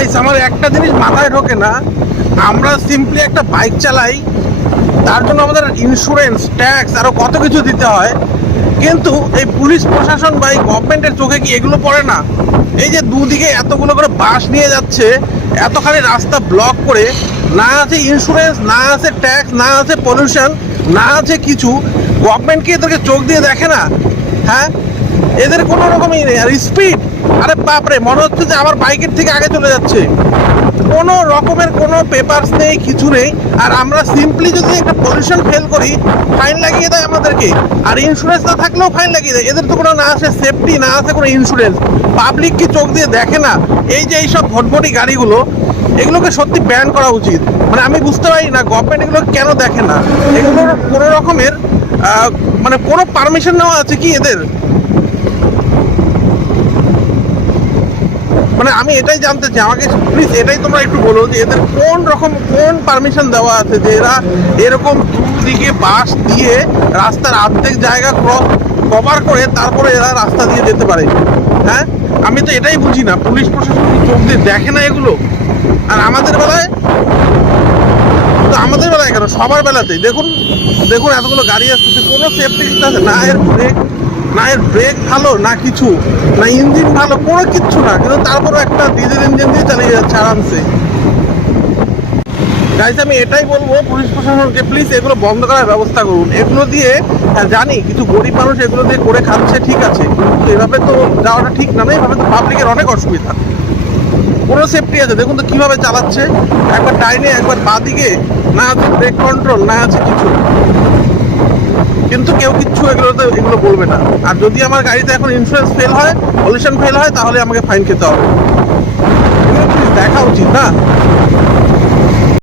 Guys, আমার একটা জিনিস মাথায় ঢোকে না। আমরা সিম্পলি একটা বাইক চালাই, তার জন্য আমাদের ইন্স্যুরেন্স, ট্যাক্স আরো কত কিছু দিতে হয়, কিন্তু এই পুলিশ প্রশাসন বা এই গভর্নমেন্টের চোখে কি এগুলো পড়ে না? এই যে দুদিকে এতগুলো করে বাস নিয়ে যাচ্ছে, এতখানি রাস্তা ব্লক করে, না আছে ইন্স্যুরেন্স, না আছে ট্যাক্স, না আছে পলিউশন, না আছে কিছু, গভর্নমেন্ট কি এদেরকে চোখ দিয়ে দেখে না? হ্যাঁ, এদের কোনো রকমই নেই। আর স্পিড, আরে বাপরে, মনে হচ্ছে যে আমার বাইকের থেকে আগে চলে যাচ্ছে। কোনো রকমের কোনো পেপারস নেই, কিছু নেই। আর আমরা সিম্পলি যদি একটা পলিউশন ফেল করি, ফাইন লাগিয়ে দেয় আমাদেরকে। আর ইন্স্যুরেন্স না থাকলেও ফাইন লাগিয়ে দেয়। এদের তো কোনো না আছে সেফটি, না আছে কোনো ইন্স্যুরেন্স। পাবলিক কি চোখ দিয়ে দেখে না? এই যে এইসব ভটভটি গাড়িগুলো, এগুলোকে সত্যি ব্যান করা উচিত। মানে আমি বুঝতে পারি না গভর্নমেন্ট এগুলো কেন দেখে না। এগুলোর কোনো রকমের মানে কোনো পারমিশন নেওয়া আছে কি এদের? মানে আমি এটাই জানতে চাই, আমাকে প্লিজ এটাই তোমরা একটু বলো যে এদের কোন রকম কোন পারমিশন দেওয়া আছে যে এরা এরকম দুদিকে বাস দিয়ে রাস্তার অর্ধেক জায়গা কভার করে তারপরে এরা রাস্তা দিয়ে যেতে পারে? হ্যাঁ, আমি তো এটাই বুঝি না, পুলিশ প্রশাসন চোখ দিয়ে দেখে না এগুলো? আর আমাদের বেলায় তো, আমাদের বেলায় কেন, সবার বেলাতেই দেখুন দেখুন এতগুলো গাড়ি আসতেছে, কোনো সেফটি আছে না? এর ব্রেক ভালো না, কিছু না, ইঞ্জিন ভালো, কোনো কিচ্ছু না, কিন্তু তারপরে একটা ডিজেল ইঞ্জিন দিয়ে চালিয়ে যাচ্ছে আরামসে। গাইস, আমি এটাই বলবো পুলিশ প্রশাসনকে, প্লিজ এগুলো বন্ধ করার ব্যবস্থা করুন। এগুলো দিয়ে জানি কিছু গরিব মানুষ এগুলো দিয়ে করে খাচ্ছে, ঠিক আছে, তো এভাবে তো যাওয়াটা ঠিক না। এভাবে তো পাবলিকের অনেক অসুবিধা। কোনো সেফটি আছে? দেখুন তো কিভাবে চালাচ্ছে, একবার ডাইনে একবার বাঁদিকে, না আছে ব্রেক কন্ট্রোল, না আছে কিছু, কিন্তু কেউ কিচ্ছু এগুলো বলবে না। আর যদি আমার গাড়িতে এখন ইন্স্যুরেন্স ফেল হয়, পলিউশন ফেল হয়, তাহলে আমাকে ফাইন খেতে হবে। এগুলো প্লিজ দেখা উচিত না?